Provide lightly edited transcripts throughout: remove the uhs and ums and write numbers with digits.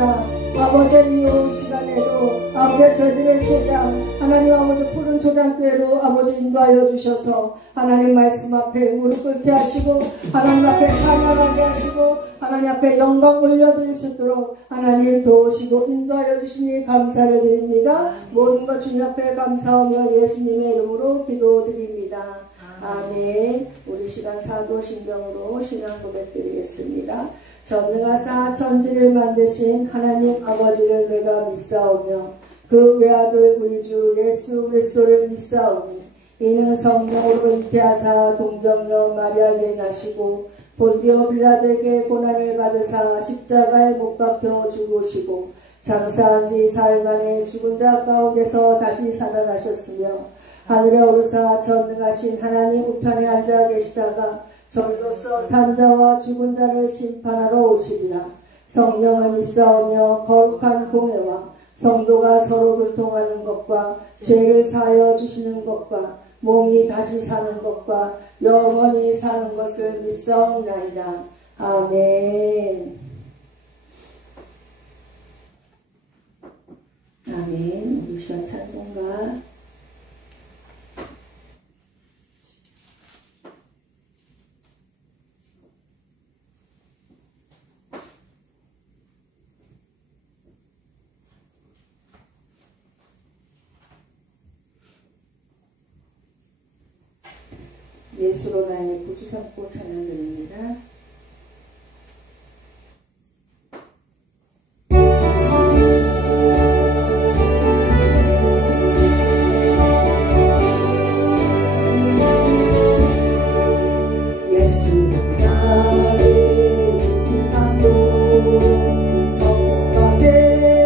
감사합니다. 아버지 이 시간에도 아버지 저희들의 초장 하나님 아버지 푸른 초장교회로 아버지 인도하여 주셔서 하나님 말씀 앞에 무릎 꿇게 하시고 하나님 앞에 찬양하게 하시고 하나님 앞에 영광 올려드릴 수 있도록 하나님 도우시고 인도하여 주시니 감사를 드립니다. 모든 것 주님 앞에 감사하며 예수님의 이름으로 기도드립니다. 아멘. 우리 시간 사도신경으로 신앙 고백드리겠습니다. 전능하사 천지를 만드신 하나님 아버지를 내가 믿사오며 그 외아들 우리 주 예수 그리스도를 믿사오니 이는 성령으로 잉태하사 동정녀 마리아에게 나시고 본디오 빌라도에게 고난을 받으사 십자가에 못 박혀 죽으시고 장사한 지 사흘 만에 죽은 자 가운데서 다시 살아나셨으며 하늘에 오르사 전능하신 하나님 우편에 앉아 계시다가 저희로서 산자와 죽은 자를 심판하러 오시리라. 성령을 믿사오며 거룩한 공회와 성도가 서로 교통하는 것과 죄를 사하여 주시는 것과 몸이 다시 사는 것과 영원히 사는 것을 믿사옵나이다. 아멘. 아멘. 우리 시간 찬송가 예수로 나의 구주 삼고 찬양드립니다. 내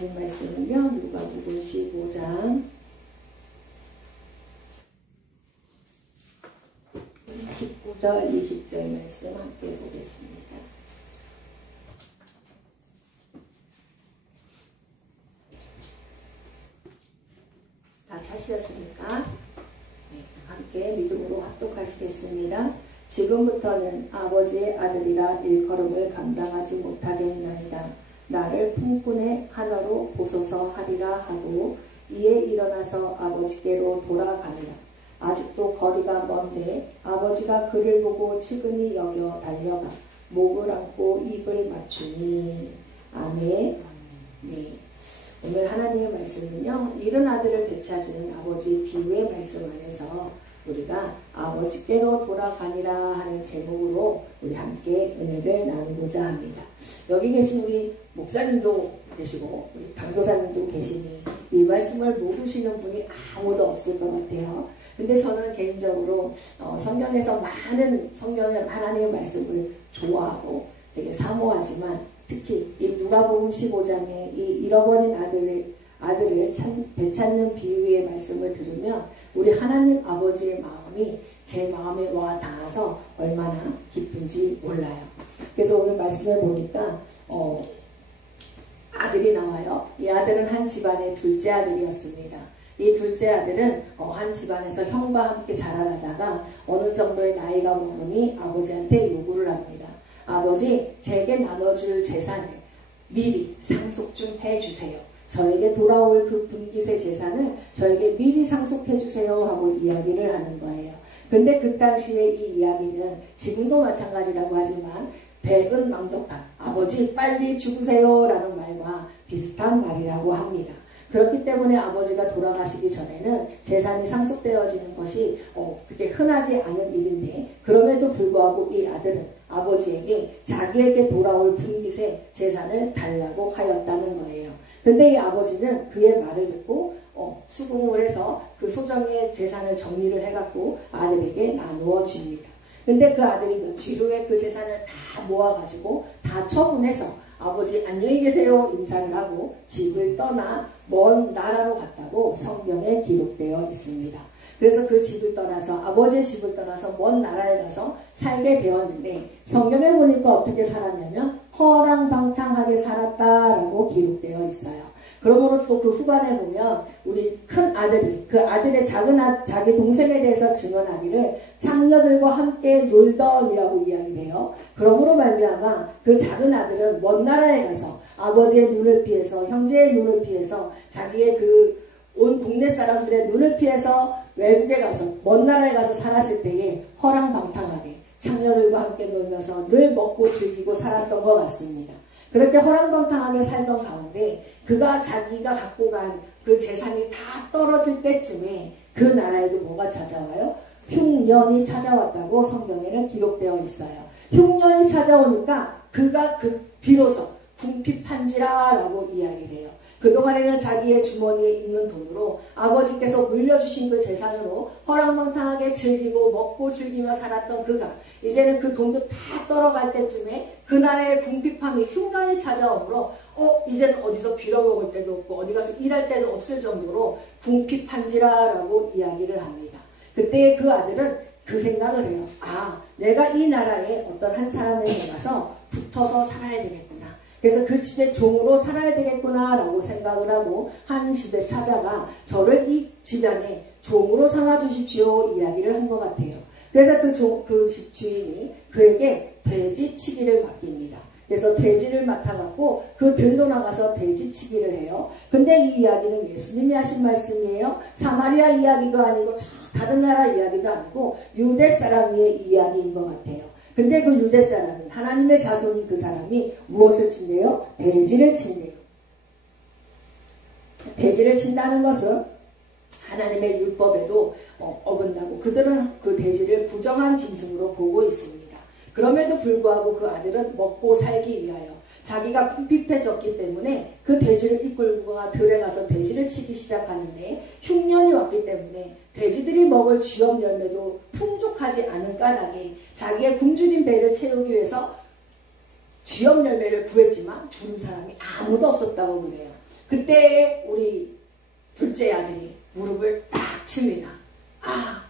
하나님 말씀은요, 누가복음 15장 19절, 20절 말씀 함께 보겠습니다. 다 찾으셨습니까? 네, 함께 믿음으로 합독하시겠습니다. 지금부터는 아버지의 아들이라 일컬음을 감당하지 못하겠나이다. 나를 품꾼의 하나로 보소서 하리라 하고 이에 일어나서 아버지께로 돌아가니라. 아직도 거리가 먼데 아버지가 그를 보고 측은히 여겨 달려가 목을 안고 입을 맞추니. 아멘. 네. 오늘 하나님의 말씀은요, 잃은 아들을 되찾은 아버지의 비유의 말씀 안에서 우리가 아버지께로 돌아가니라 하는 제목으로 우리 함께 은혜를 나누고자 합니다. 여기 계신 우리 목사님도 계시고 우리 강도사님도 계시니 이 말씀을 모르시는 분이 아무도 없을 것 같아요. 근데 저는 개인적으로 성경에서 많은 성경의 하나님의 말씀을 좋아하고 되게 사모하지만 특히 이 누가복음 15장에 이 잃어버린 아들을 되찾는 비유의 말씀을 들으면 우리 하나님 아버지의 마음이 제 마음에 와 닿아서 얼마나 기쁜지 몰라요. 그래서 오늘 말씀을 보니까 아들이 나와요. 이 아들은 한 집안의 둘째 아들이었습니다. 이 둘째 아들은 한 집안에서 형과 함께 자라나다가 어느 정도의 나이가 먹으니 아버지한테 요구를 합니다. 아버지, 제게 나눠줄 재산을 미리 상속 좀 해주세요. 저에게 돌아올 그 분깃의 재산을 저에게 미리 상속해 주세요 하고 이야기를 하는 거예요. 근데 그 당시에 이 이야기는 지금도 마찬가지라고 하지만 백은망덕한 아버지 빨리 죽으세요 라는 말과 비슷한 말이라고 합니다. 그렇기 때문에 아버지가 돌아가시기 전에는 재산이 상속되어지는 것이 그게 흔하지 않은 일인데 그럼에도 불구하고 이 아들은 아버지에게 자기에게 돌아올 분깃의 재산을 달라고 하였다는 거예요. 근데 이 아버지는 그의 말을 듣고 수긍을 해서 그 소정의 재산을 정리를 해갖고 아들에게 나누어 줍니다. 근데 그 아들이 며칠 후에 그 재산을 다 모아가지고 다 처분해서 아버지 안녕히 계세요 인사를 하고 집을 떠나 먼 나라로 갔다고 성경에 기록되어 있습니다. 그래서 그 집을 떠나서 아버지의 집을 떠나서 먼 나라에 가서 살게 되었는데 성경에 보니까 어떻게 살았냐면 허랑방탕하게 살았다라고 기록되어 있어요. 그러므로 또 그 후반에 보면 우리 큰 아들이 그 아들의 자기 동생에 대해서 증언하기를 장녀들과 함께 놀던이라고 이야기를 해요. 그러므로 말미암아 그 작은 아들은 먼 나라에 가서 아버지의 눈을 피해서 형제의 눈을 피해서 자기의 그 온 국내 사람들의 눈을 피해서 외국에 가서 먼 나라에 가서 살았을 때에 허랑방탕하게 장녀들과 함께 놀면서 늘 먹고 즐기고 살았던 것 같습니다. 그렇게 허랑방탕하게 살던 가운데 그가 자기가 갖고 간 그 재산이 다 떨어질 때쯤에 그 나라에도 뭐가 찾아와요? 흉년이 찾아왔다고 성경에는 기록되어 있어요. 흉년이 찾아오니까 그가 비로소 궁핍한지라라고 이야기를 해요. 그동안에는 자기의 주머니에 있는 돈으로 아버지께서 물려주신 그 재산으로 허랑방탕하게 즐기고 먹고 즐기며 살았던 그가 이제는 그 돈도 다 떨어갈 때쯤에 그날의 궁핍함이 흉년이 찾아오므로 이제는 어디서 빌어먹을 데도 없고 어디 가서 일할 데도 없을 정도로 궁핍한지라라고 이야기를 합니다. 그때 그 아들은 그 생각을 해요. 내가 이 나라에 어떤 한 사람에게 가서 붙어서 살아야 되겠구나. 그래서 그 집의 종으로 살아야 되겠구나 라고 생각을 하고 한 집에 찾아가 저를 이 집안에 종으로 삼아 주십시오 이야기를 한 것 같아요. 그래서 그 집 주인이 그에게 돼지치기를 맡깁니다. 그래서 돼지를 맡아갖고 그 들로 나가서 돼지치기를 해요. 근데 이 이야기는 예수님이 하신 말씀이에요. 사마리아 이야기가 아니고 다른 나라 이야기가 아니고 유대 사람의 이야기인 것 같아요. 근데 그 유대 사람은 하나님의 자손인 그 사람이 무엇을 친대요? 돼지를 친대요. 돼지를 친다는 것은 하나님의 율법에도 어긋나고 그들은 그 돼지를 부정한 짐승으로 보고 있습니다. 그럼에도 불구하고 그 아들은 먹고 살기 위하여 자기가 궁핍해졌기 때문에 그 돼지를 이끌고 들에 가서 돼지를 치기 시작하는데 흉년이 왔기 때문에 돼지들이 먹을 쥐업 열매도 풍족하지 않은 까닭에 자기의 굶주린 배를 채우기 위해서 쥐업 열매를 구했지만 주는 사람이 아무도 없었다고 그래요. 그때 우리 둘째 아들이 무릎을 딱 칩니다. 아,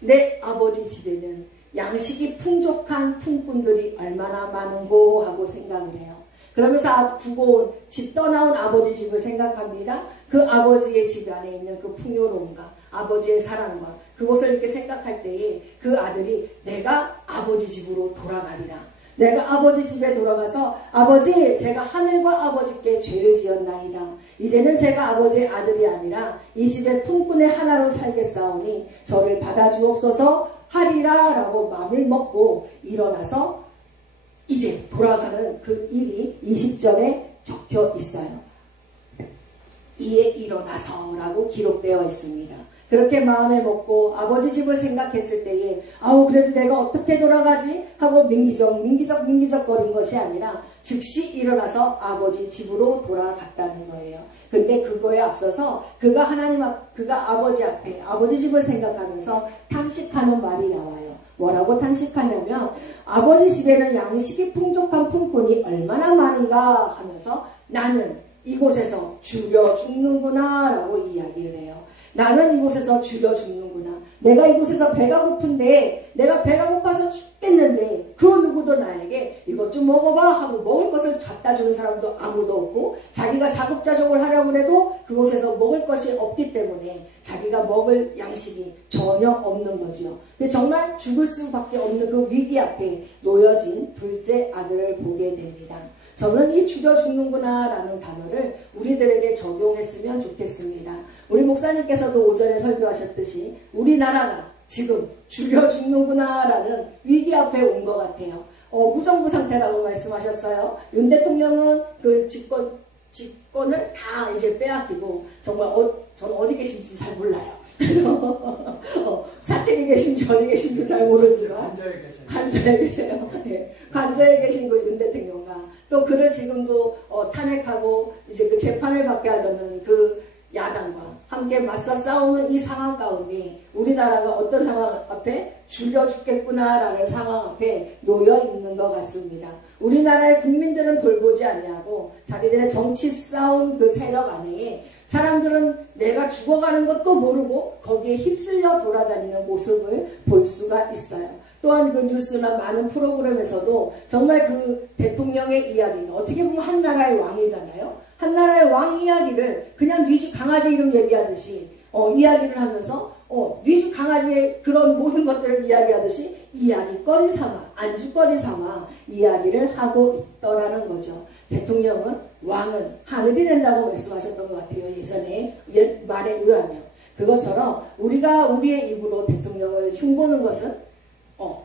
내 아버지 집에는 양식이 풍족한 품꾼들이 얼마나 많은고 하고 생각을 해요. 그러면서 두고 집 떠나온 아버지 집을 생각합니다. 그 아버지의 집 안에 있는 그 풍요로움과 아버지의 사랑과 그것을 이렇게 생각할 때에 그 아들이 내가 아버지 집으로 돌아가리라. 내가 아버지 집에 돌아가서 아버지 제가 하늘과 아버지께 죄를 지었나이다. 이제는 제가 아버지의 아들이 아니라 이 집의 품꾼의 하나로 살겠사오니 저를 받아주옵소서 하리라 라고 마음을 먹고 일어나서 이제 돌아가는 그 일이 20절에 적혀 있어요. 이에 일어나서 라고 기록되어 있습니다. 그렇게 마음에 먹고 아버지 집을 생각했을 때에 아우 그래도 내가 어떻게 돌아가지? 하고 민기적 거린 것이 아니라 즉시 일어나서 아버지 집으로 돌아갔다는 거예요. 근데 그거에 앞서서 그가 아버지 앞에 아버지 집을 생각하면서 탄식하는 말이 나와요. 뭐라고 탄식하냐면 아버지 집에는 양식이 풍족한 품꾼이 얼마나 많은가 하면서 나는 이곳에서 죽여 죽는구나 라고 이야기를 해요. 나는 이곳에서 죽여 죽는구나. 내가 이곳에서 배가 고픈데 내가 배가 고파서 죽겠는데 그 누구도 나에게 이것 좀 먹어봐 하고 먹을 것을 갖다 주는 사람도 아무도 없고 자기가 자급자족을 하려고 해도 그곳에서 먹을 것이 없기 때문에 자기가 먹을 양식이 전혀 없는 거지요. 정말 죽을 수밖에 없는 그 위기 앞에 놓여진 둘째 아들을 보게 됩니다. 저는 이 죽여 죽는구나 라는 단어를 우리들에게 적용했으면 좋겠습니다. 우리 목사님께서도 오전에 설교하셨듯이 우리나라가 지금 죽여 죽는구나 라는 위기 앞에 온 것 같아요. 무정부 상태라고 말씀하셨어요. 윤 대통령은 그 직권을 다 이제 빼앗기고 정말 저는 어디 계신지 잘 몰라요. 그래서 사택에 계신지 어디 계신지 잘 모르지만 관저에 계세요. 네. 관저에 계신 그 윤 대통령과 또 그를 지금도 탄핵하고 이제 그 재판을 받게 하려는 그 야당과 함께 맞서 싸우는 이 상황 가운데 우리나라가 어떤 상황 앞에 죽여 죽겠구나라는 상황 앞에 놓여 있는 것 같습니다. 우리나라의 국민들은 돌보지 아니하고 자기들의 정치 싸움 그 세력 안에 사람들은 내가 죽어가는 것도 모르고 거기에 휩쓸려 돌아다니는 모습을 볼 수가 있어요. 또한 그 뉴스나 많은 프로그램에서도 정말 그 대통령의 이야기는 어떻게 보면 한 나라의 왕이잖아요. 한 나라의 왕 이야기를 그냥 뉘주 강아지 이름 얘기하듯이 이야기를 하면서 뉘주 강아지의 그런 모든 것들을 이야기하듯이 이야기거리 삼아 안주거리 삼아 이야기를 하고 있더라는 거죠. 대통령은 왕은 하늘이 된다고 말씀하셨던 것 같아요. 예전에 말에 의하면 그것처럼 우리가 우리의 입으로 대통령을 흉보는 것은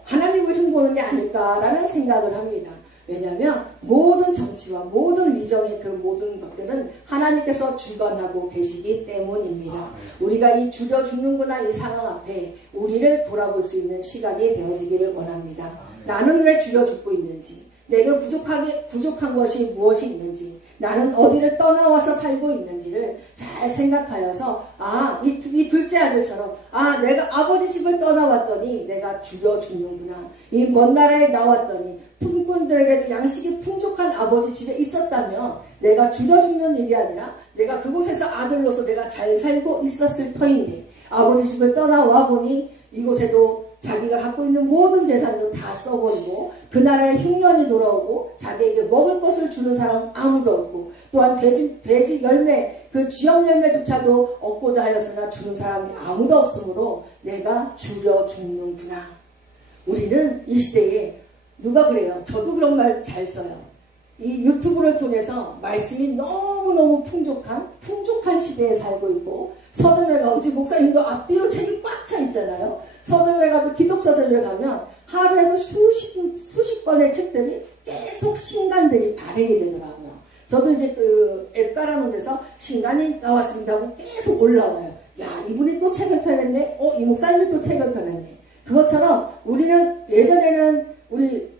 하나님을 흉보는 게 아닐까라는 생각을 합니다. 왜냐하면 모든 정치와 모든 위정의 그 모든 것들은 하나님께서 주관하고 계시기 때문입니다. 우리가 이 죽여 죽는구나 이 상황 앞에 우리를 돌아볼 수 있는 시간이 되어지기를 원합니다. 나는 왜 죽여 죽고 있는지, 내게 부족한 것이 무엇이 있는지, 나는 어디를 떠나와서 살고 있는지를 잘 생각하여서 이 둘째 아들처럼 내가 아버지 집을 떠나왔더니 내가 죽여 죽는구나. 이 먼 나라에 나왔더니 품꾼들에게도 양식이 풍족한 아버지 집에 있었다면 내가 죽여 죽는 일이 아니라 내가 그곳에서 아들로서 내가 잘 살고 있었을 터인데 아버지 집을 떠나와 보니 이곳에도 자기가 갖고 있는 모든 재산도 다 써버리고 그 나라에 흉년이 돌아오고 자기에게 먹을 것을 주는 사람 아무도 없고 또한 돼지 열매 그 쥐염 열매조차도 얻고자 하였으나 주는 사람이 아무도 없으므로 내가 죽여 죽는구나. 우리는 이 시대에 누가 그래요? 저도 그런 말 잘 써요. 이 유튜브를 통해서 말씀이 너무너무 풍족한 시대에 살고 있고 서점에 가면 우리 목사님도 앞뒤로 책이 꽉 차 있잖아요. 서점에 가도 기독서점에 가면 하루에도 수십 권의 책들이 계속 신간들이 발행이 되더라고요. 저도 이제 그 앱 깔아놓은 데서 신간이 나왔습니다 하고 계속 올라와요. 야, 이분이 또 책을 펴냈네? 이 목사님이 또 책을 펴냈네. 그것처럼 우리는 예전에는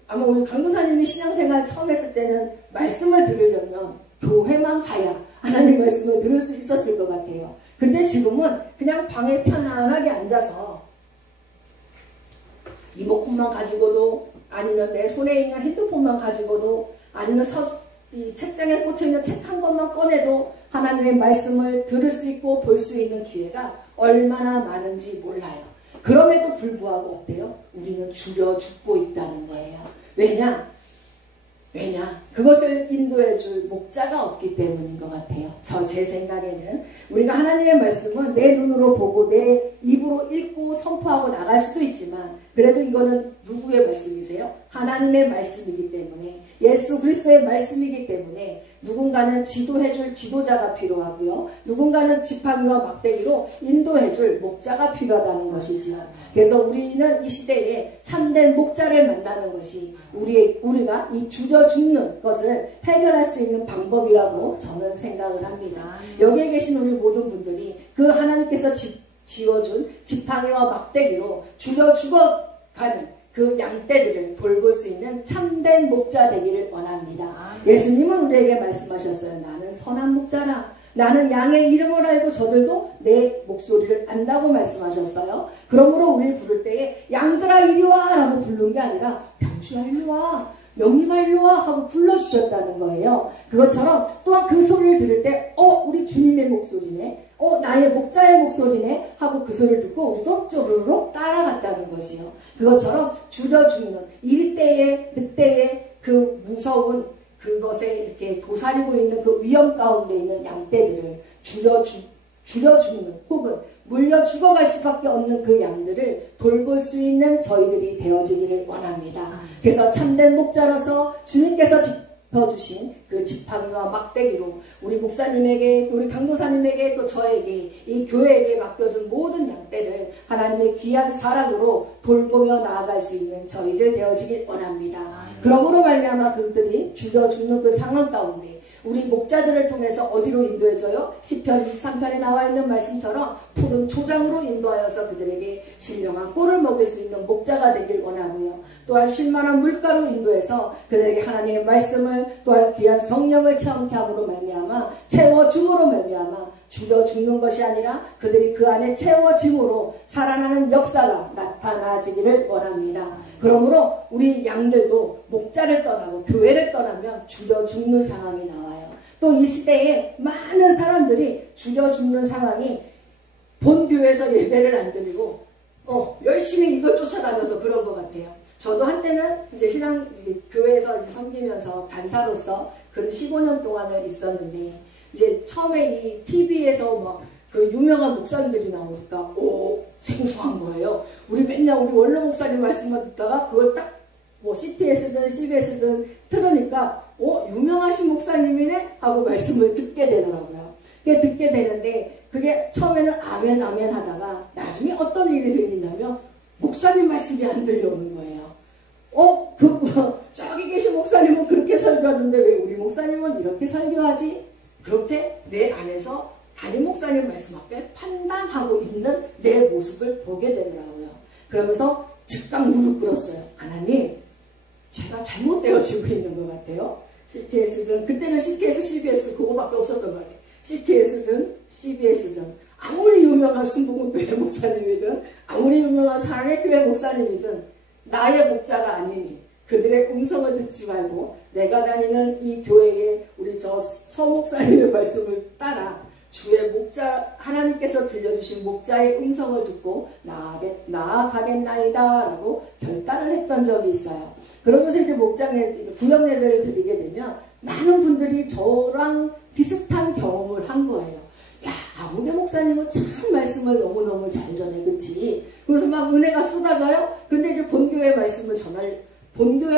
아마 우리 강도사님이 신앙생활 처음 했을 때는 말씀을 들으려면 교회만 가야 하나님 말씀을 들을 수 있었을 것 같아요. 근데 지금은 그냥 방에 편안하게 앉아서 리모컨만 가지고도 아니면 내 손에 있는 핸드폰만 가지고도 아니면 이 책장에 꽂혀있는 책 한 권만 꺼내도 하나님의 말씀을 들을 수 있고 볼 수 있는 기회가 얼마나 많은지 몰라요. 그럼에도 불구하고 어때요? 우리는 줄여 죽고 있다는 거예요. 왜냐? 그것을 인도해 줄 목자가 없기 때문인 것 같아요. 제 생각에는 우리가 하나님의 말씀은 내 눈으로 보고 내 입으로 읽고 선포하고 나갈 수도 있지만 그래도 이거는 누구의 말씀이세요? 하나님의 말씀이기 때문에 예수 그리스도의 말씀이기 때문에 누군가는 지도해줄 지도자가 필요하고요. 누군가는 지팡이와 막대기로 인도해줄 목자가 필요하다는 것이지요. 그래서 우리는 이 시대에 참된 목자를 만나는 것이 우리가 이 줄여 죽는 것을 해결할 수 있는 방법이라고 저는 생각을 합니다. 여기에 계신 우리 모든 분들이 그 하나님께서 지어준 지팡이와 막대기로 줄여 죽어가는 그 양떼들을 돌볼 수 있는 참된 목자 되기를 원합니다. 예수님은 우리에게 말씀하셨어요. 나는 선한 목자라. 나는 양의 이름을 알고 저들도 내 목소리를 안다고 말씀하셨어요. 그러므로 우리를 부를 때에 양들아 이리 와 라고 부른 게 아니라 병주야 이리 와, 명님아 이리 와 하고 불러주셨다는 거예요. 그것처럼 또한 그 소리를 들을 때 우리 주님의 목소리네, 나의 목자의 목소리네 하고 그 소리를 듣고 우리도 쪼르르 따라갔다는 거지요. 그것처럼 줄여 죽는 일대에 늑대의 그 무서운 그것에 이렇게 도사리고 있는 그 위험 가운데 있는 양떼들을 줄여 죽는 혹은 물려 죽어갈 수밖에 없는 그 양들을 돌볼 수 있는 저희들이 되어지기를 원합니다. 그래서 참된 목자로서 주님께서 짚어주신 그 지팡이와 막대기로 우리 목사님에게, 우리 강도사님에게, 또 저에게, 이 교회에게 맡겨준 모든 양떼를 하나님의 귀한 사랑으로 돌보며 나아갈 수 있는 저희들 되어지길 원합니다. 그러므로 말미암아 그들이 줄여 죽는 그 상황 가운데 우리 목자들을 통해서 어디로 인도해줘요? 시편 23편에 나와 있는 말씀처럼 푸른 초장으로 인도하여서 그들에게 신령한 꿀을 먹일 수 있는 목자가 되길 원하고요. 또한 쉴만한 물가로 인도해서 그들에게 하나님의 말씀을, 또한 귀한 성령을 체험케 함으로 말미암아 채워줌으로 말미암아 줄여 죽는 것이 아니라 그들이 그 안에 채워짐으로 살아나는 역사가 나타나지기를 원합니다. 그러므로 우리 양들도 목자를 떠나고 교회를 떠나면 줄여 죽는 상황이 나와요. 또 이 시대에 많은 사람들이 줄여 죽는 상황이 본교회에서 예배를 안 드리고 열심히 이걸 쫓아다녀서 그런 것 같아요. 저도 한때는 이제 교회에서 이제 섬기면서 간사로서 그런 15년 동안을 있었는데 이제 처음에 이 TV에서 막 그 유명한 목사님들이 나오니까 생소한 거예요. 우리 맨날 우리 원로 목사님 말씀만 듣다가 그걸 딱 CTS든 CBS든 틀으니까 유명하신 목사님이네 하고 말씀을 듣게 되더라고요. 그게 듣게 되는데 그게 처음에는 아멘 아멘 하다가 나중에 어떤 일이 생기냐면 목사님 말씀이 안 들려오는 거예요. 저기 계신 목사님은 그렇게 설교하던데 왜 우리 목사님은 이렇게 설교하지? 그렇게 내 안에서 담임 목사님 말씀 앞에 판단하고 있는 내 모습을 보게 되더라고요. 그러면서 즉각 무릎 꿇었어요. 하나님, 제가 잘못되어지고 있는 것 같아요. CTS든 그때는 CTS, CBS 그거밖에 없었던 거예요. CTS든 CBS든 아무리 유명한 순복음교회 목사님이든 아무리 유명한 사랑의 교회 목사님이든 나의 목자가 아니니 그들의 음성을 듣지 말고 내가 다니는 이 교회에 우리 서 목사님의 말씀을 따라 주의 목자, 하나님께서 들려주신 목자의 음성을 듣고 나아가겠나이다 라고 결단을 했던 적이 있어요. 그러면서 이제 구역 예배를 드리게 되면 많은 분들이 저랑 비슷한 경험을 한 거예요. 야, 우리 목사님은 참 말씀을 너무너무 잘 전해, 그치? 그래서 막 은혜가 쏟아져요? 근데 이제 본교회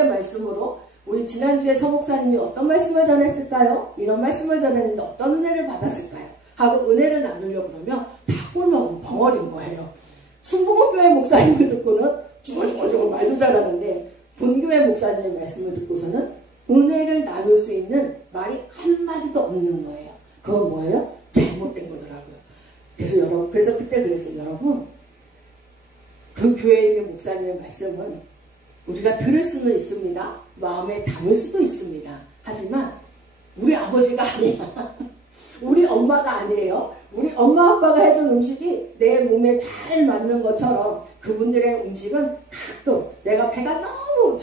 말씀으로 우리 지난주에 서목사님이 어떤 말씀을 전했을까요? 이런 말씀을 전했는데 어떤 은혜를 받았을까요? 하고 은혜를 나누려고 그러면 다 꼴먹은 벙어리인 거예요. 순복음교회 목사님을 듣고는 중얼중얼 말도 잘하는데 본교회 목사님의 말씀을 듣고서는 은혜를 나눌 수 있는 말이 한마디도 없는 거예요. 그건 뭐예요? 잘못된 거더라고요. 그래서 그때 그랬어요. 여러분, 그 교회에 있는 목사님의 말씀은 우리가 들을 수는 있습니다. 마음에 담을 수도 있습니다. 하지만 우리 아버지가 아니야. 우리 엄마가 아니에요. 우리 엄마 아빠가 해준 음식이 내 몸에 잘 맞는 것처럼 그분들의 음식은 가끔 내가 배가 너무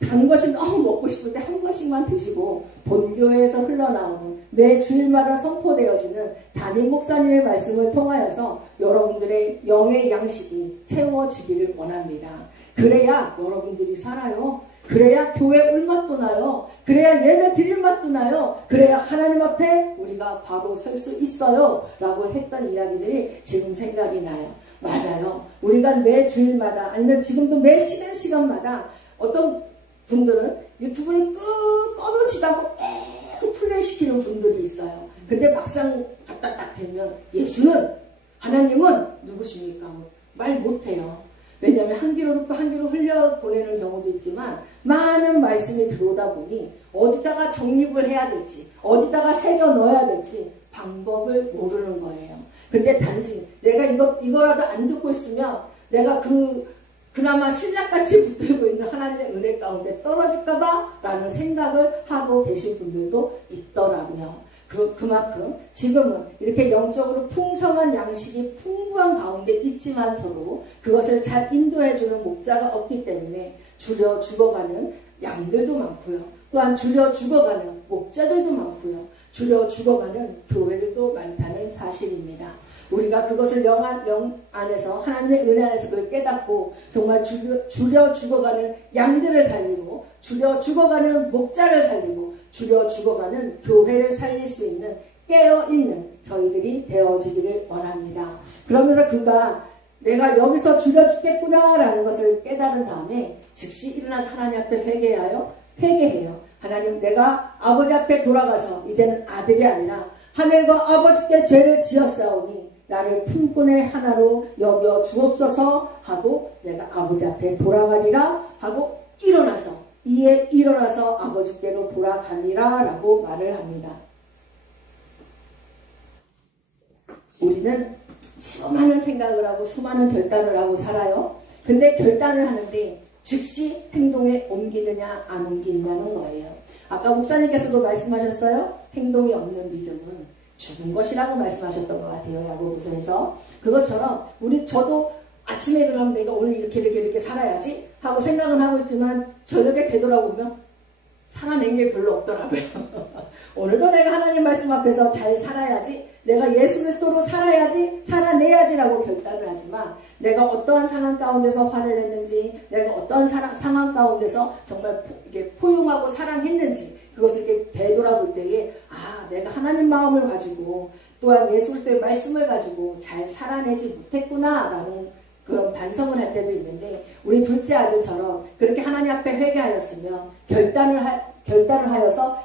단 것이 너무 먹고 싶을 때 한 번씩만 드시고 본교회에서 흘러나오는 매 주일마다 선포되어지는 담임 목사님의 말씀을 통하여서 여러분들의 영의 양식이 채워지기를 원합니다. 그래야 여러분들이 살아요. 그래야 교회 올 맛도 나요. 그래야 예배 드릴 맛도 나요. 그래야 하나님 앞에 우리가 바로 설 수 있어요. 라고 했던 이야기들이 지금 생각이 나요. 맞아요. 우리가 매 주일마다 아니면 지금도 매 시간마다 어떤 분들은 유튜브를 꺼놓지도 않고 계속 플레이시키는 분들이 있어요. 근데 막상 갖다 딱 대면 예수는 하나님은 누구십니까? 말 못해요. 왜냐하면 한 귀로 듣고 한 귀로 흘려보내는 경우도 있지만 많은 말씀이 들어오다 보니 어디다가 정립을 해야 될지 어디다가 새겨 넣어야 될지 방법을 모르는 거예요. 근데 단지 내가 이거라도 안 듣고 있으면 내가 그나마 신랑같이 붙들고 있는 하나님의 은혜 가운데 떨어질까봐 라는 생각을 하고 계신 분들도 있더라고요. 그만큼 지금은 이렇게 영적으로 풍성한 양식이 풍부한 가운데 있지만서도 그것을 잘 인도해주는 목자가 없기 때문에 줄여 죽어가는 양들도 많고요. 또한 줄여 죽어가는 목자들도 많고요. 줄여 죽어가는 교회들도 많다는 사실입니다. 우리가 그것을 영 안에서 하나님의 은혜 안에서 그걸 깨닫고 정말 줄여 죽어가는 양들을 살리고 줄여 죽어가는 목자를 살리고 줄여 죽어가는 교회를 살릴 수 있는 깨어있는 저희들이 되어지기를 원합니다. 그러면서 그가 내가 여기서 줄여 죽겠구나 라는 것을 깨달은 다음에 즉시 일어나서 하나님 앞에 회개해요. 하나님, 내가 아버지 앞에 돌아가서 이제는 아들이 아니라 하늘과 아버지께 죄를 지었사오니 나를 품꾼의 하나로 여겨 주옵소서 하고 내가 아버지 앞에 돌아가리라 하고 일어나서 아버지께로 돌아가니라 라고 말을 합니다. 우리는 수많은 생각을 하고 수많은 결단을 하고 살아요. 근데 결단을 하는데 즉시 행동에 옮기느냐 안 옮긴다는 거예요. 아까 목사님께서도 말씀하셨어요. 행동이 없는 믿음은 죽은 것이라고 말씀하셨던 것 같아요. 야고보서에서. 그것처럼 저도 아침에 일어나면 내가 오늘 이렇게 살아야지 하고 생각은 하고 있지만 저녁에 되돌아보면 살아낸 게 별로 없더라고요. 오늘도 내가 하나님 말씀 앞에서 잘 살아야지, 내가 예수 그리스도로 살아야지, 살아내야지라고 결단을 하지만 내가 어떠한 상황 가운데서 화를 냈는지, 내가 어떠한 상황 가운데서 정말 이게 포용하고 사랑했는지 그것을 이렇게 되돌아볼 때에 내가 하나님 마음을 가지고 또한 예수 그리스도의 말씀을 가지고 잘 살아내지 못했구나라는 그런 반성을 할 때도 있는데, 우리 둘째 아들처럼 그렇게 하나님 앞에 회개하였으면 결단을 하여서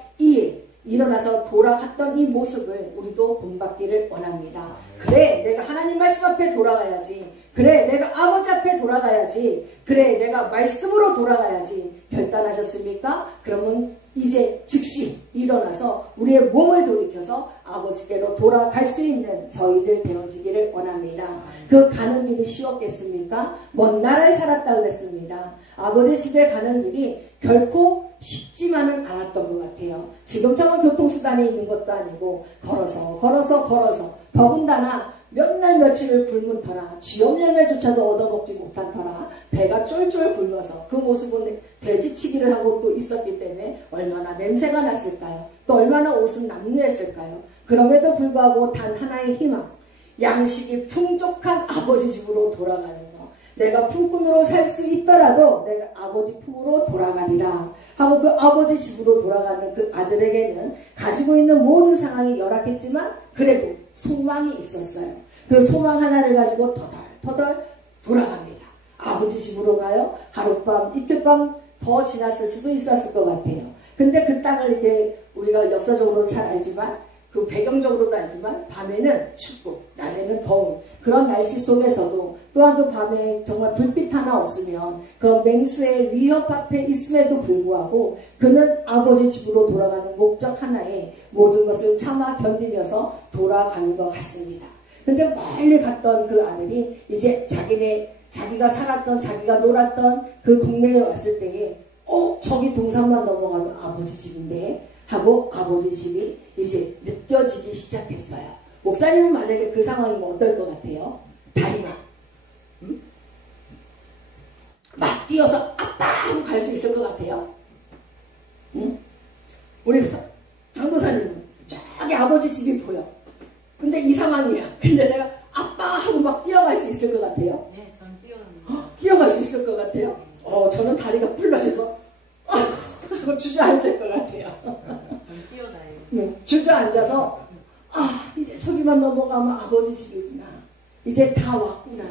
일어나서 돌아갔던 이 모습을 우리도 본받기를 원합니다. 그래, 내가 하나님 말씀 앞에 돌아가야지. 그래, 내가 아버지 앞에 돌아가야지. 그래, 내가 말씀으로 돌아가야지. 결단하셨습니까? 그러면 이제 즉시 일어나서 우리의 몸을 돌이켜서 아버지께로 돌아갈 수 있는 저희들 되어지기를 원합니다. 그 가는 길이 쉬웠겠습니까? 먼 나라에 살았다 그랬습니다. 아버지 집에 가는 길이 결코 쉽지만은 않았던 것 같아요. 지금처럼 교통수단이 있는 것도 아니고 걸어서 더군다나 몇 날 며칠을 굶은 터라 쥐염 열매조차도 얻어먹지 못한 터라 배가 쫄쫄 굶어서 그 모습은 돼지치기를 하고 또 있었기 때문에 얼마나 냄새가 났을까요? 또 얼마나 옷은 남루했을까요? 그럼에도 불구하고 단 하나의 희망, 양식이 풍족한 아버지 집으로 돌아가는 거. 내가 품꾼으로 살 수 있더라도 내가 아버지 품으로 돌아가리라 하고 그 아버지 집으로 돌아가는 그 아들에게는 가지고 있는 모든 상황이 열악했지만 그래도 소망이 있었어요. 그 소망 하나를 가지고 터덜 돌아갑니다. 아버지 집으로 가요. 하룻밤, 이틀밤 더 지났을 수도 있었을 것 같아요. 근데 그 땅을 이렇게 우리가 역사적으로 잘 알지만, 그 배경적으로도 알지만 밤에는 춥고 낮에는 더운 그런 날씨 속에서도 또한 그 밤에 정말 불빛 하나 없으면 그런 맹수의 위협 앞에 있음에도 불구하고 그는 아버지 집으로 돌아가는 목적 하나에 모든 것을 참아 견디면서 돌아가는 것 같습니다. 근데 멀리 갔던 그 아들이 이제 자기가 살았던, 자기가 놀았던 그 동네에 왔을 때에 저기 동산만 넘어가면 아버지 집인데 하고 아버지 집이 이제 느껴지기 시작했어요. 목사님은 만약에 그 상황이면 어떨 것 같아요? 다리가 막 뛰어서 아빠 하고 갈 수 있을 것 같아요? 응? 우리 강도사님은 저기 아버지 집이 보여. 근데 이 상황이야. 근데 내가 아빠 하고 막 뛰어갈 수 있을 것 같아요? 네, 저는 뛰어갑니다. 뛰어갈 수 있을 것 같아요? 저는 다리가 불러져서 하고 주저앉을 것 같아요. 저는 뛰어다요. 네, 주저앉아서 이제 저기만 넘어가면 아버지 집이구나. 이제 다 왔구나.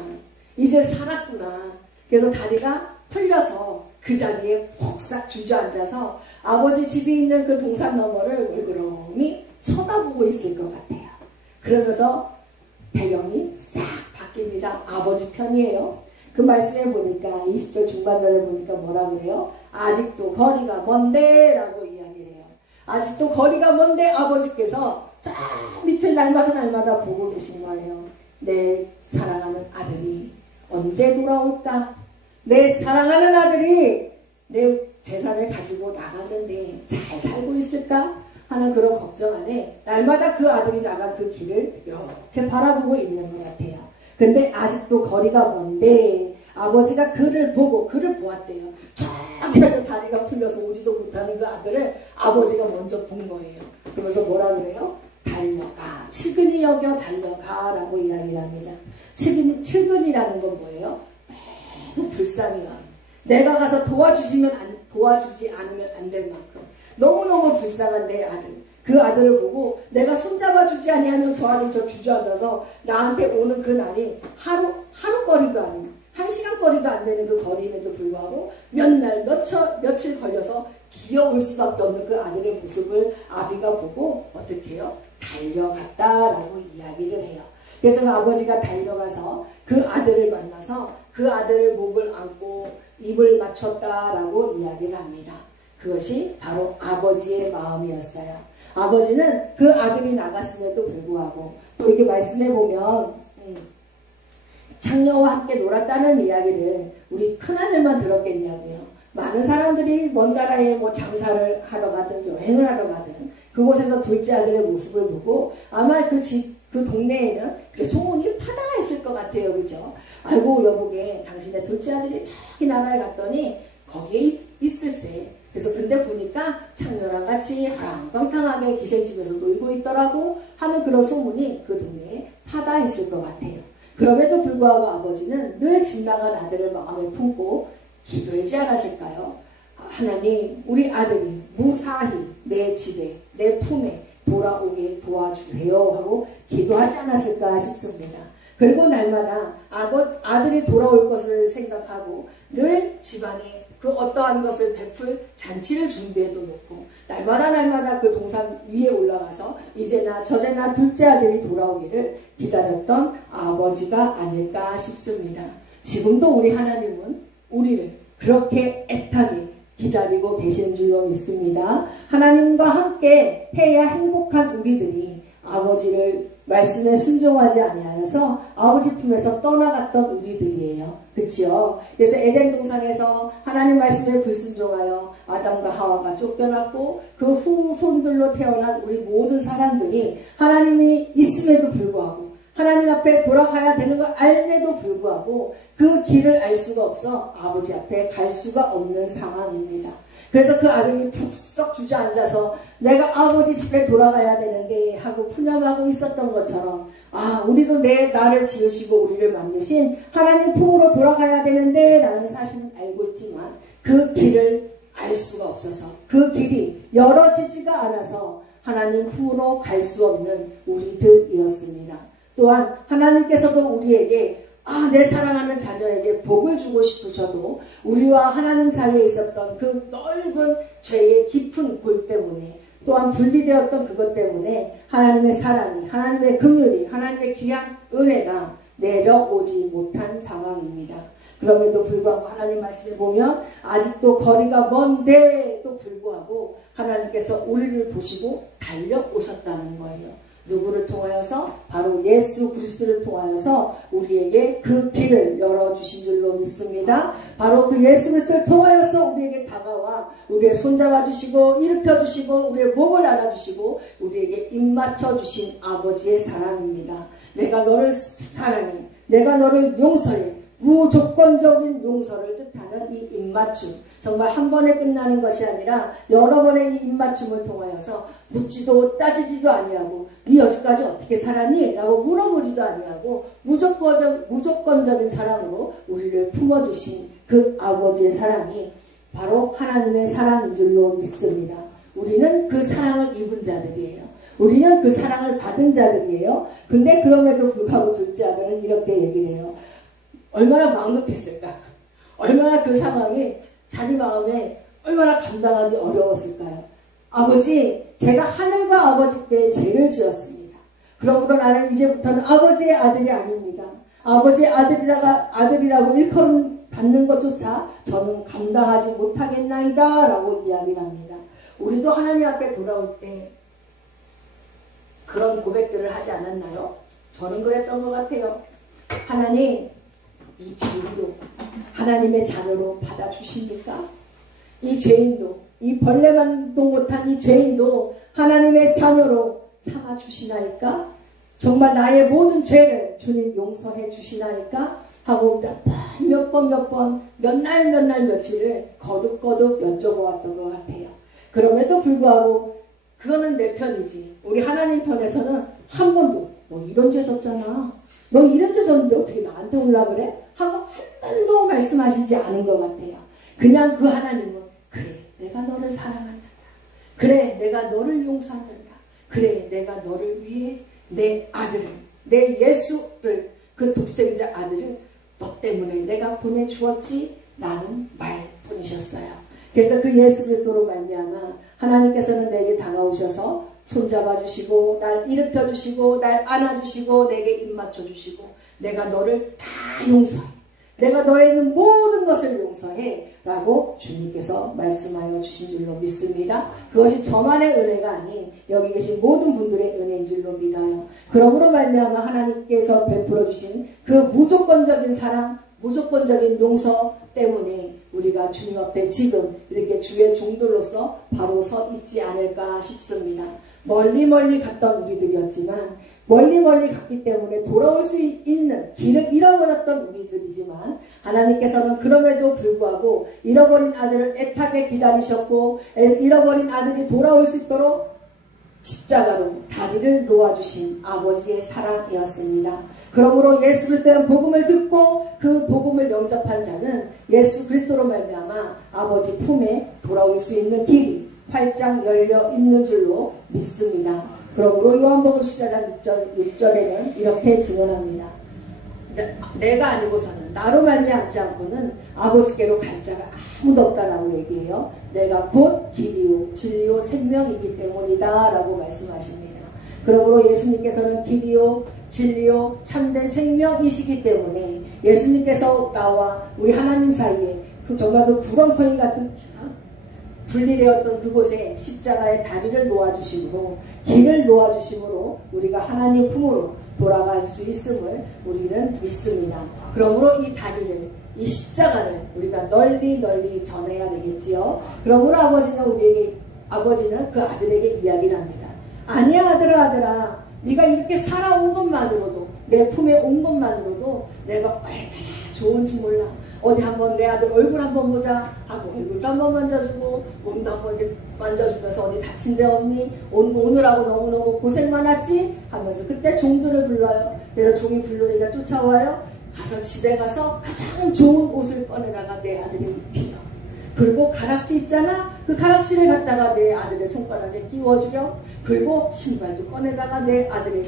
이제 살았구나. 그래서 다리가 풀려서 그 자리에 폭삭 주저앉아서 아버지 집이 있는 그 동산 너머를 물끄러미 쳐다보고 있을 것 같아요. 그러면서 배경이 싹 바뀝니다. 아버지 편이에요. 그 말씀에 보니까 20절 중반절에 보니까 뭐라 그래요? 아직도 거리가 먼데 라고 이야기를 해요. 아직도 거리가 먼데 아버지께서 저 밑을 날마다 보고 계신 거예요. 내 사랑하는 아들이 언제 돌아올까? 내 사랑하는 아들이 내 재산을 가지고 나갔는데 잘 살고 있을까? 하는 그런 걱정 안에 날마다 그 아들이 나간 그 길을 이렇게 바라보고 있는 것 같아요. 근데 아직도 거리가 먼데 아버지가 그를 보고 그를 보았대요. 저기서 다리가 풀려서 오지도 못하는 그 아들을 아버지가 먼저 본 거예요. 그러면서 뭐라 그래요? 달려가. 측은히 여겨 달려가 라고 이야기를 합니다. 측은이라는 건 뭐예요? 너무 불쌍해요. 내가 가서 도와주지 않으면 안 될 만큼 너무너무 불쌍한 내 아들. 그 아들을 보고 내가 손잡아주지 아니하면 저 아들이 저 주저앉아서 나한테 오는 그 날이 하루거리도 아니고 1시간거리도 안 되는 그 거리임에도 불구하고 몇 날, 며칠 걸려서 기어올 수밖에 없는 그 아들의 모습을 아비가 보고 어떻게 해요? 달려갔다라고 이야기를 해요. 그래서 그 아버지가 달려가서 그 아들을 만나서 그 아들을 목을 안고 입을 맞췄다라고 이야기를 합니다. 그것이 바로 아버지의 마음이었어요. 아버지는 그 아들이 나갔음에도 불구하고 또 이렇게 말씀해 보면 장녀와 함께 놀았다는 이야기를 우리 큰아들만 들었겠냐고요. 많은 사람들이 먼 나라에 뭐 장사를 하러 가든 여행을 하러 가든 그곳에서 둘째 아들의 모습을 보고 아마 그 동네에는 소문이 파다했을 것 같아요. 그죠? 아이고 여보게 당신의 둘째 아들이 저기 나라에 갔더니 거기에 있을세. 그래서 근데 보니까 장녀랑 같이 허랑방탕하게 기생집에서 놀고 있더라고 하는 그런 소문이 그 동네에 파다했을 것 같아요. 그럼에도 불구하고 아버지는 늘 집 나간 아들을 마음에 품고 기도하지 않았을까요? 하나님 우리 아들이 무사히 내 집에 내 품에 돌아오게 도와주세요 하고 기도하지 않았을까 싶습니다. 그리고 날마다 아들이 돌아올 것을 생각하고 늘 집안에 그 어떠한 것을 베풀 잔치를 준비해도 놓고 날마다 그 동산 위에 올라가서 이제나 저제나 둘째 아들이 돌아오기를 기다렸던 아버지가 아닐까 싶습니다. 지금도 우리 하나님은 우리를 그렇게 애타게 기다리고 계시는 줄로 믿습니다. 하나님과 함께 해야 행복한 우리들이 아버지를 말씀에 순종하지 아니하여서 아버지 품에서 떠나갔던 우리들이에요. 그치요? 그래서 에덴 동산에서 하나님 말씀에 불순종하여 아담과 하와가 쫓겨났고 그 후손들로 태어난 우리 모든 사람들이 하나님이 있음에도 불구하고 하나님 앞에 돌아가야 되는 걸 알매도 불구하고 그 길을 알 수가 없어 아버지 앞에 갈 수가 없는 상황입니다. 그래서 그 아들이 푹썩 주저앉아서 내가 아버지 집에 돌아가야 되는데 하고 푸념하고 있었던 것처럼 우리도 나를 지으시고 우리를 만드신 하나님 품으로 돌아가야 되는데 라는 사실은 알고 있지만 그 길을 알 수가 없어서 그 길이 열어지지가 않아서 하나님 품으로 갈 수 없는 우리들이었습니다. 또한 하나님께서도 우리에게 내 사랑하는 자녀에게 복을 주고 싶으셔도 우리와 하나님 사이에 있었던 그 넓은 죄의 깊은 골 때문에 또한 분리되었던 그것 때문에 하나님의 사랑이 하나님의 긍휼이 하나님의 귀한 은혜가 내려오지 못한 상황입니다. 그럼에도 불구하고 하나님 말씀에 보면 아직도 거리가 먼데도 불구하고 하나님께서 우리를 보시고 달려오셨다는 거예요. 누구를 통하여서? 바로 예수 그리스도를 통하여서 우리에게 그 길을 열어주신 줄로 믿습니다. 바로 그 예수 그리스도를 통하여서 우리에게 다가와 우리의 손잡아 주시고 일으켜 주시고 우리의 목을 알아주시고 우리에게 입맞춰 주신 아버지의 사랑입니다. 내가 너를 사랑해. 내가 너를 용서해. 무조건적인 용서를 뜻하는 하는 이 입맞춤, 정말 한 번에 끝나는 것이 아니라 여러 번의 이 입맞춤을 통하여서 묻지도 따지지도 아니하고 네 여지까지 어떻게 살았니? 라고 물어보지도 아니하고 무조건적인 사랑으로 우리를 품어주신 그 아버지의 사랑이 바로 하나님의 사랑인 줄로 믿습니다. 우리는 그 사랑을 입은 자들이에요. 우리는 그 사랑을 받은 자들이에요. 근데 그럼에도 불구하고 둘째 아들은 이렇게 얘기를 해요. 얼마나 망극했을까? 얼마나 그 상황이 자기 마음에 얼마나 감당하기 어려웠을까요? 아버지, 제가 하늘과 아버지께 죄를 지었습니다. 그러므로 나는 이제부터는 아버지의 아들이 아닙니다. 아버지의 아들이라고 일컬음 받는 것조차 저는 감당하지 못하겠나이다 라고 이야기를 합니다. 우리도 하나님 앞에 돌아올 때 그런 고백들을 하지 않았나요? 저는 그랬던 것 같아요. 하나님, 이 죄인도 하나님의 자녀로 받아주십니까? 이 죄인도, 이 벌레만도 못한 이 죄인도 하나님의 자녀로 삼아주시나이까? 정말 나의 모든 죄를 주님 용서해 주시나이까? 하고 몇 번, 몇 날 며칠을 거듭 여쭤보았던 것 같아요. 그럼에도 불구하고 그거는 내 편이지. 우리 하나님 편에서는 한 번도 너 이런 죄 졌잖아. 너 이런 죄 졌는데 어떻게 나한테 올라 그래? 하고 한 번도 말씀하시지 않은 것 같아요. 그냥 그 하나님은 그래 내가 너를 사랑한다. 그래 내가 너를 용서한다. 그래 내가 너를 위해 내 아들을 내 예수를 그 독생자 아들을 너 때문에 내가 보내주었지 라는 말뿐이셨어요. 그래서 그 예수 그리스도로 말미암아 하나님께서는 내게 다가오셔서 손잡아 주시고 날 일으켜 주시고 날 안아 주시고 내게 입 맞춰 주시고 내가 너를 다 용서해. 내가 너에 있는 모든 것을 용서해 라고 주님께서 말씀하여 주신 줄로 믿습니다. 그것이 저만의 은혜가 아닌 여기 계신 모든 분들의 은혜인 줄로 믿어요. 그러므로 말미암아 하나님께서 베풀어 주신 그 무조건적인 사랑, 무조건적인 용서 때문에 우리가 주님 앞에 지금 이렇게 주의 종들로서 바로 서 있지 않을까 싶습니다. 멀리 갔던 우리들이었지만 멀리 갔기 때문에 돌아올 수 있는 길을 잃어버렸던 우리들이지만 하나님께서는 그럼에도 불구하고 잃어버린 아들을 애타게 기다리셨고 잃어버린 아들이 돌아올 수 있도록 십자가로 다리를 놓아주신 아버지의 사랑이었습니다. 그러므로 예수 그리스도의 복음을 듣고 그 복음을 영접한 자는 예수 그리스도로 말미암아 아버지 품에 돌아올 수 있는 길이 활짝 열려 있는 줄로 믿습니다. 그러므로 요한복음 14장 6절에는 이렇게 증언합니다. 내가 아니고서는 나로 말미암지 않고는 아버지께로 갈 자가 아무도 없다라고 얘기해요. 내가 곧 길이요 진리요 생명이기 때문이다 라고 말씀하십니다. 그러므로 예수님께서는 길이요 진리요 참된 생명이시기 때문에 예수님께서 나와 우리 하나님 사이에 정말 그 구렁텅이 같은 분리되었던 그곳에 십자가의 다리를 놓아주심으로 길을 놓아주심으로 우리가 하나님 품으로 돌아갈 수 있음을 우리는 믿습니다. 그러므로 이 다리를 이 십자가를 우리가 널리 전해야 되겠지요. 그러므로 아버지는 그 아들에게 이야기를 합니다. 아니야 아들아 네가 이렇게 살아온 것만으로도 내 품에 온 것만으로도 내가 얼마나 좋은지 몰라. 어디 한번 내 아들 얼굴 한번 보자 하고 얼굴도 한번 만져주고 몸도 한번 만져주면서 어디 다친 데 없니? 오늘하고 너무너무 고생 많았지? 하면서 그때 종들을 불러요. 그래서 종이 부르니까 쫓아와요. 가서 집에 가서 가장 좋은 옷을 꺼내다가 내 아들이 입히려. 그리고 가락지 있잖아? 그 가락지를 갖다가 내 아들의 손가락에 끼워주려. 그리고 신발도 꺼내다가 내 아들의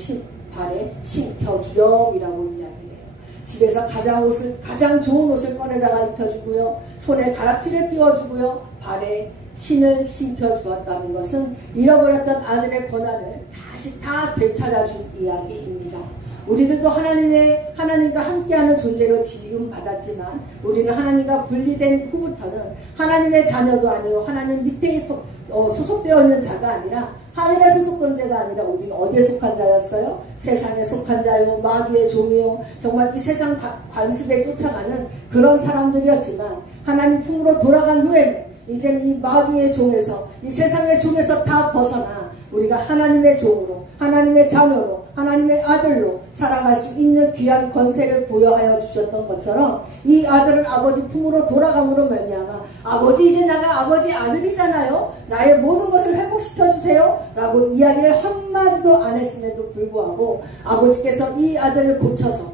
발에 신겨주려 이라고 이야기해요. 집에서 가장 좋은 옷을 꺼내다가 입혀주고요. 손에 가락지를 끼워주고요. 발에 신을 신겨주었다는 것은 잃어버렸던 아들의 권한을 다시 다 되찾아준 이야기입니다. 우리들도 하나님과 함께하는 존재로 지음받았지만 우리는 하나님과 분리된 후부터는 하나님의 자녀도 아니고 하나님 밑에 소속되어 있는 자가 아니라 하늘에 소속된 자가 아니라 우리는 어디에 속한 자였어요? 세상에 속한 자요, 마귀의 종이요. 정말 이 세상 관습에 쫓아가는 그런 사람들이었지만 하나님 품으로 돌아간 후에는 이제는 이 마귀의 종에서 이 세상의 종에서 다 벗어나 우리가 하나님의 종으로 하나님의 자녀로 하나님의 아들로 살아갈 수 있는 귀한 권세를 부여하여 주셨던 것처럼 이 아들은 아버지 품으로 돌아감으로 말미암아 아버지 이제 내가 아버지 아들이잖아요. 나의 모든 것을 회복시켜 주세요 라고 이야기를 한마디도 안 했음에도 불구하고 아버지께서 이 아들을 고쳐서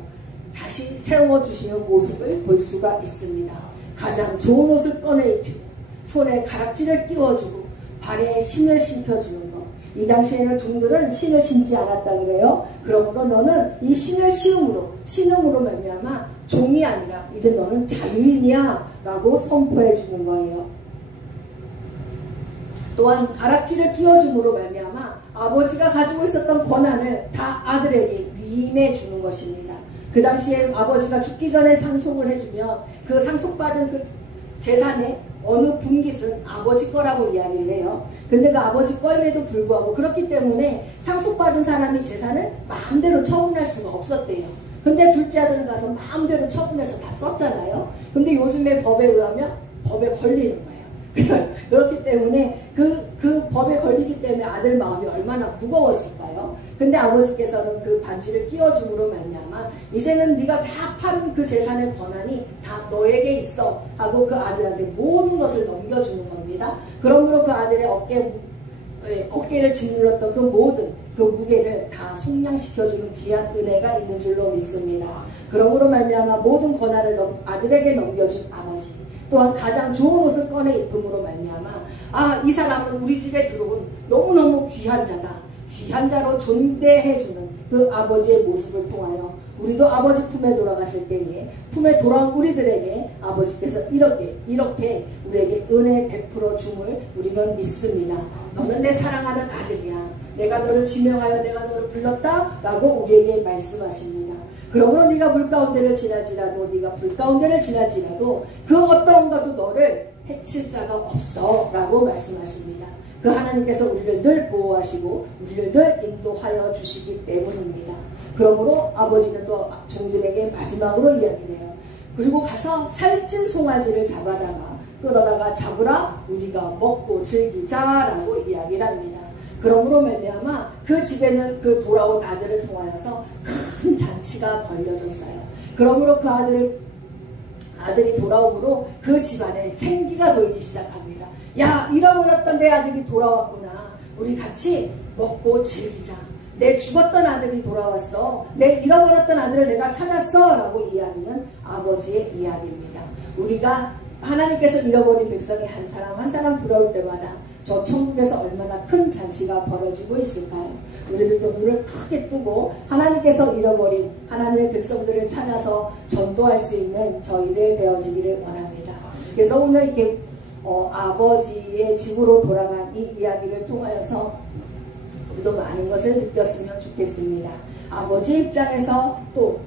다시 세워주시는 모습을 볼 수가 있습니다. 가장 좋은 옷을 꺼내 입히고 손에 가락지를 끼워주고 발에 신을 신겨주는 것. 이 당시에는 종들은 신을 신지 않았다 그래요. 그러므로 너는 이 신을 신음으로 말미암아 종이 아니라 이제 너는 자유인이야 라고 선포해 주는 거예요. 또한 가락지를 끼워줌으로 말미암아 아버지가 가지고 있었던 권한을 다 아들에게 위임해 주는 것입니다. 그 당시에 아버지가 죽기 전에 상속을 해주면 그 상속받은 그 재산의 어느 분깃은 아버지 거라고 이야기를 해요. 근데 그 아버지 거임에도 불구하고 그렇기 때문에 상속받은 사람이 재산을 마음대로 처분할 수가 없었대요. 근데 둘째 아들은 가서 마음대로 처분해서 다 썼잖아요. 근데 요즘의 법에 의하면 법에 걸리는 거예요. 그렇기 때문에 그 법에 걸리기 때문에 아들 마음이 얼마나 무거웠을까요? 근데 아버지께서는 그 반지를 끼워줌으로 말미암아 이제는 네가 다 파는 그 재산의 권한이 다 너에게 있어 하고 그 아들한테 모든 것을 넘겨주는 겁니다. 그러므로 그 아들의 어깨를 짓눌렀던 그 모든 그 무게를 다 속량시켜주는 귀한 은혜가 있는 줄로 믿습니다. 그러므로 말미암아 모든 권한을 아들에게 넘겨준 아버지, 또한 가장 좋은 옷을 꺼내 입음으로 말미암아 이 사람은 우리 집에 들어온 너무너무 귀한 자다, 귀한 자로 존대해주는 그 아버지의 모습을 통하여 우리도 아버지 품에 돌아갔을 때에 품에 돌아온 우리들에게 아버지께서 이렇게 우리에게 은혜 베풀어 줌을 우리는 믿습니다. 너는 내 사랑하는 아들이야. 내가 너를 지명하여 내가 너를 불렀다 라고 우리에게 말씀하십니다. 그러므로 네가 물 가운데를 지날지라도 네가 불 가운데를 지날지라도 그 어떤 것도 너를 해칠 자가 없어 라고 말씀하십니다. 그 하나님께서 우리를 늘 보호하시고 우리를 늘 인도하여 주시기 때문입니다. 그러므로 아버지는 또 종들에게 마지막으로 이야기를 해요. 그리고 가서 살찐 송아지를 잡아다가 끌어다가 잡으라 우리가 먹고 즐기자라고 이야기를 합니다. 그러므로 말미암아 그 집에는 그 돌아온 아들을 통하여서 큰 잔치가 벌려졌어요. 그러므로 그 아들이 돌아오므로 그 집안에 생기가 돌기 시작합니다. 야, 잃어버렸던 내 아들이 돌아왔구나. 우리 같이 먹고 즐기자. 내 죽었던 아들이 돌아왔어. 내 잃어버렸던 아들을 내가 찾았어 라고 이야기는 아버지의 이야기입니다. 우리가 하나님께서 잃어버린 백성이 한 사람 한 사람 돌아올 때마다 저 천국에서 얼마나 큰 잔치가 벌어지고 있을까요? 우리들도 눈을 크게 뜨고 하나님께서 잃어버린 하나님의 백성들을 찾아서 전도할 수 있는 저희들 되어지기를 원합니다. 그래서 오늘 이렇게 아버지의 집으로 돌아간 이 이야기를 통하여서 우리도 많은 것을 느꼈으면 좋겠습니다. 아버지의 입장에서 또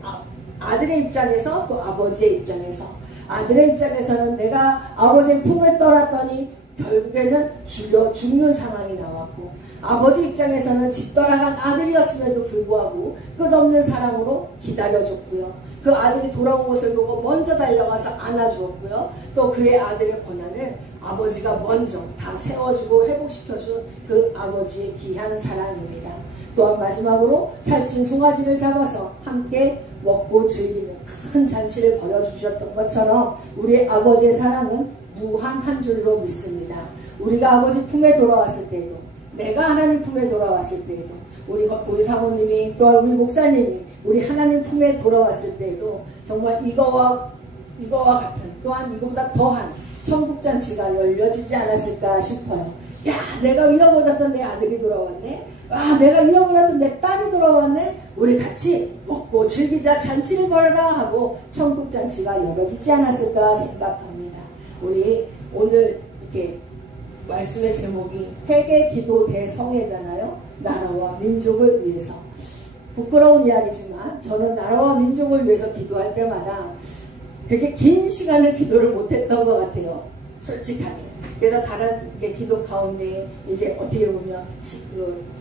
아들의 입장에서 또 아버지의 입장에서 아들의 입장에서는 내가 아버지의 품을 떠났더니 결국에는 죽는 상황이 나왔고 아버지 입장에서는 집 떠나간 아들이었음에도 불구하고 끝없는 사랑으로 기다려줬고요. 그 아들이 돌아온 것을 보고 먼저 달려가서 안아주었고요. 또 그의 아들의 권한을 아버지가 먼저 다 세워주고 회복시켜준 그 아버지의 귀한 사랑입니다. 또한 마지막으로 살찐 송아지를 잡아서 함께 먹고 즐기는 큰 잔치를 벌여주셨던 것처럼 우리의 아버지의 사랑은 무한한 줄로 믿습니다. 우리가 아버지 품에 돌아왔을 때에도 내가 하나님 품에 돌아왔을 때에도 우리 사모님이 또한 우리 목사님이 우리 하나님 품에 돌아왔을 때에도 정말 이거와 같은 또한 이거보다 더한 천국잔치가 열려지지 않았을까 싶어요. 야, 내가 잃어버렸던 내 아들이 돌아왔네. 내가 잃어버렸던 내 딸이 돌아왔네. 우리 같이 먹고 즐기자, 잔치를 벌여라 하고 천국잔치가 열어지지 않았을까 생각합니다. 우리 오늘 이렇게 말씀의 제목이 회개 기도 대성회잖아요. 나라와 민족을 위해서. 부끄러운 이야기지만 저는 나라와 민족을 위해서 기도할 때마다 되게 긴 시간을 기도를 못했던 것 같아요. 솔직하게. 그래서 다른 기도 가운데 이제 어떻게 보면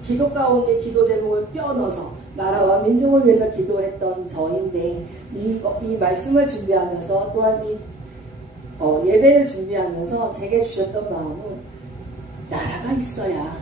기도 가운데 기도 제목을 껴넣어서 나라와 민족을 위해서 기도했던 저인데 이 말씀을 준비하면서 또한 이 예배를 준비하면서 제게 주셨던 마음은 나라가 있어야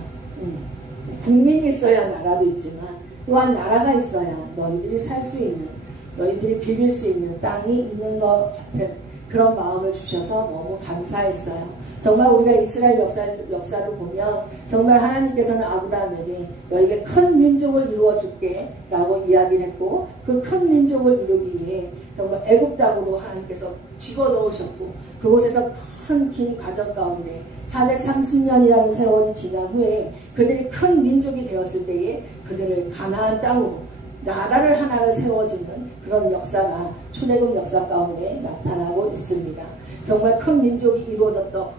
국민이 있어야 나라도 있지만 또한 나라가 있어야 너희들이 살 수 있는, 너희들이 비빌 수 있는 땅이 있는 것 같은 그런 마음을 주셔서 너무 감사했어요. 정말 우리가 이스라엘 역사를 보면 정말 하나님께서는 아브라함에게 너에게 큰 민족을 이루어줄게 라고 이야기를 했고, 그 큰 민족을 이루기 위해 정말 애굽 땅으로 하나님께서 집어넣으셨고, 그곳에서 큰 긴 과정 가운데 430년이라는 세월이 지난 후에 그들이 큰 민족이 되었을 때에 그들을 가나안 땅으로 나라를 하나를 세워지는 그런 역사가 출애굽 역사 가운데 나타나고 있습니다. 정말 큰 민족이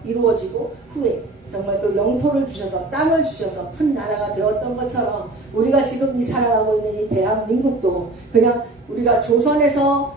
이루어지고 후에 정말 또 영토를 주셔서 땅을 주셔서 큰 나라가 되었던 것처럼 우리가 지금 이 살아가고 있는 이 대한민국도 그냥 우리가 조선에서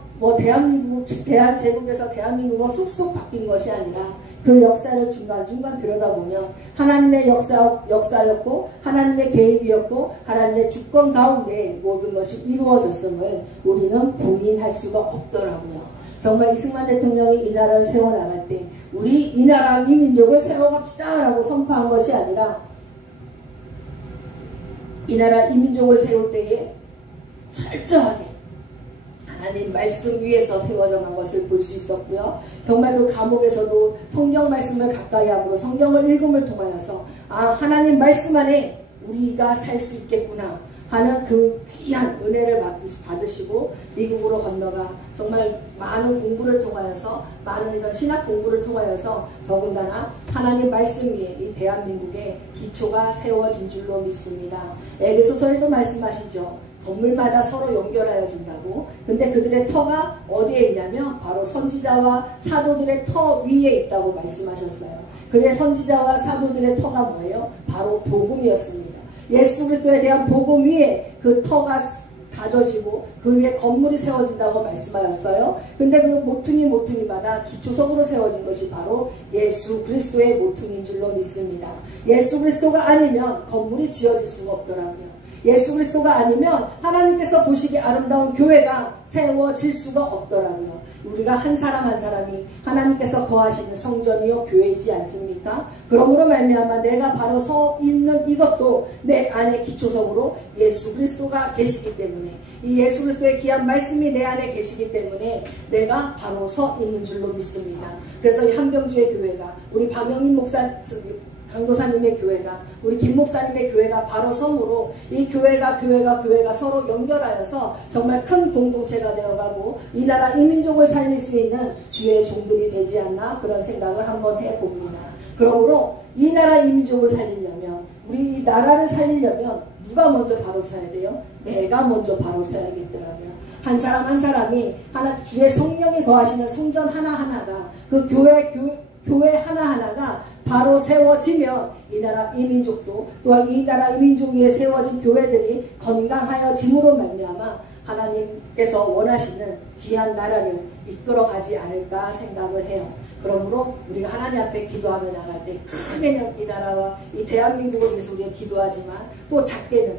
대한제국에서 대한민국으로 쑥쑥 바뀐 것이 아니라 그 역사를 중간중간 들여다보면 하나님의 역사였고 하나님의 개입이었고 하나님의 주권 가운데 모든 것이 이루어졌음을 우리는 부인할 수가 없더라고요. 정말 이승만 대통령이 이 나라를 세워나갈 때 우리 이 나라 이 민족을 세워갑시다 라고 선포한 것이 아니라 이 나라 이 민족을 세울 때에 철저하게 하나님 말씀 위에서 세워져 간 것을 볼 수 있었고요. 정말 그 감옥에서도 성경 말씀을 가까이 함으로 성경을 읽음을 통하여서 하나님 말씀 안에 우리가 살 수 있겠구나 하는 그 귀한 은혜를 받으시고 미국으로 건너가 정말 많은 공부를 통하여서 많은 이런 신학 공부를 통하여서 더군다나 하나님 말씀 위에 이 대한민국의 기초가 세워진 줄로 믿습니다. 에베소서에서 말씀하시죠. 건물마다 서로 연결하여진다고. 근데 그들의 터가 어디에 있냐면 바로 선지자와 사도들의 터 위에 있다고 말씀하셨어요. 그의 선지자와 사도들의 터가 뭐예요? 바로 복음이었습니다. 예수 그리스도에 대한 복음 위에 그 터가 다져지고 그 위에 건물이 세워진다고 말씀하였어요. 근데 그 모퉁이마다 기초석으로 세워진 것이 바로 예수 그리스도의 모퉁이인 줄로 믿습니다. 예수 그리스도가 아니면 건물이 지어질 수가 없더라고요. 예수 그리스도가 아니면 하나님께서 보시기에 아름다운 교회가 세워질 수가 없더라고요. 우리가 한 사람 한 사람이 하나님께서 거하시는 성전이요 교회이지 않습니까? 그러므로 말미암아 내가 바로 서 있는 이것도 내 안에 기초석으로 예수 그리스도가 계시기 때문에, 이 예수 그리스도의 귀한 말씀이 내 안에 계시기 때문에 내가 바로 서 있는 줄로 믿습니다. 그래서 이 한병주의 교회가, 우리 박영민 목사 강도사님의 교회가, 우리 김 목사님의 교회가 바로 성으로 이 교회가 서로 연결하여서 정말 큰 공동체가 되어가고 이 나라 이 민족을 살릴 수 있는 주의 종들이 되지 않나 그런 생각을 한번 해봅니다. 그러므로 이 나라 이 민족을 살리려면, 우리 이 나라를 살리려면 누가 먼저 바로 서야 돼요? 내가 먼저 바로 서야겠더라고요. 한 사람 한 사람이 주의 성령이 거하시는 성전 하나하나가, 그 교회 하나하나가 바로 세워지면 이 나라 이 민족도, 또한 이 나라 이 민족 위에 세워진 교회들이 건강하여짐으로 말미암아 하나님께서 원하시는 귀한 나라를 이끌어가지 않을까 생각을 해요. 그러므로 우리가 하나님 앞에 기도하며 나갈 때 크게는 이 나라와 이 대한민국을 위해서 우리가 기도하지만, 또 작게는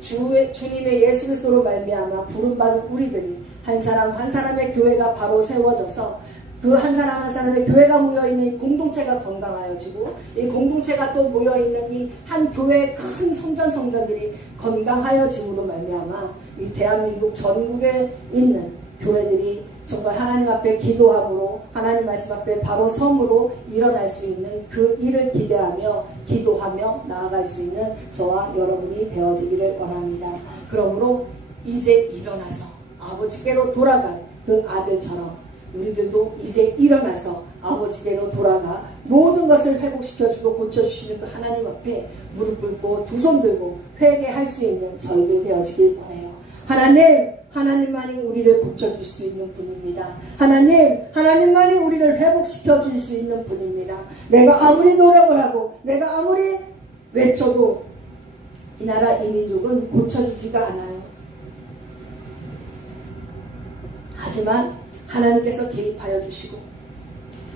주님의 예수 그리스도로 말미암아 부름받은 우리들이 한 사람 한 사람의 교회가 바로 세워져서 그 한 사람 한 사람의 교회가 모여있는 이 공동체가 건강하여지고, 이 공동체가 또 모여있는 이 한 교회의 큰 성전들이 건강하여짐으로 말미암아 이 대한민국 전국에 있는 교회들이 정말 하나님 앞에 기도함으로, 하나님 말씀 앞에 바로 섬으로 일어날 수 있는 그 일을 기대하며 기도하며 나아갈 수 있는 저와 여러분이 되어지기를 원합니다. 그러므로 이제 일어나서 아버지께로 돌아간 그 아들처럼 우리들도 이제 일어나서 아버지께로 돌아가 모든 것을 회복시켜주고 고쳐주시는 그 하나님 앞에 무릎 꿇고 두 손 들고 회개할 수 있는 저희들 되어지길 원해요. 하나님만이 우리를 고쳐줄 수 있는 분입니다. 하나님만이 우리를 회복시켜줄 수 있는 분입니다. 내가 아무리 노력을 하고 내가 아무리 외쳐도 이 나라 이 민족은 고쳐지지가 않아요. 하지만 하나님께서 개입하여 주시고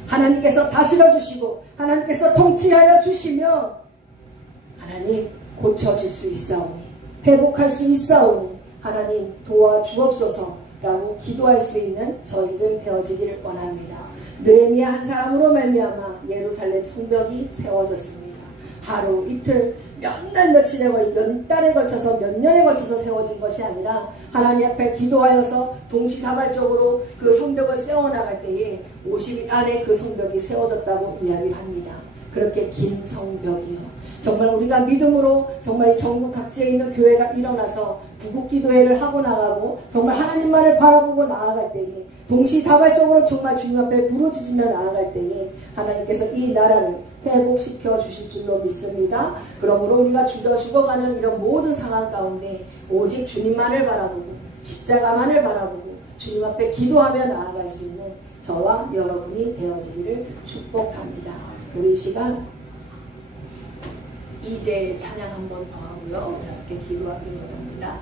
하나님께서 다스려 주시고 하나님께서 통치하여 주시면 하나님 고쳐질 수 있사오니, 회복할 수 있사오니 하나님 도와주옵소서 라고 기도할 수 있는 저희들 되어지기를 원합니다. 느헤미야 한 사람으로 말미암아 예루살렘 성벽이 세워졌습니다. 하루 이틀 몇 날 며칠에 몇 달에 걸쳐서 몇 년에 걸쳐서 세워진 것이 아니라 하나님 앞에 기도하여서 동시다발적으로 그 성벽을 세워나갈 때에 50일 안에 그 성벽이 세워졌다고 이야기를 합니다. 그렇게 긴 성벽이요. 정말 우리가 믿음으로 정말 전국 각지에 있는 교회가 일어나서 구국기도회를 하고 나가고 정말 하나님만을 바라보고 나아갈 때에 동시다발적으로 정말 주님 앞에 부르짖으며 나아갈 때에 하나님께서 이 나라를 회복시켜 주실 줄로 믿습니다. 그러므로 우리가 죽어가는 이런 모든 상황 가운데 오직 주님만을 바라보고 십자가만을 바라보고 주님 앞에 기도하며 나아갈 수 있는 저와 여러분이 되어지기를 축복합니다. 우리 이 시간 이제 찬양 한 번 더 하고요. 이렇게 기도하기로 합니다.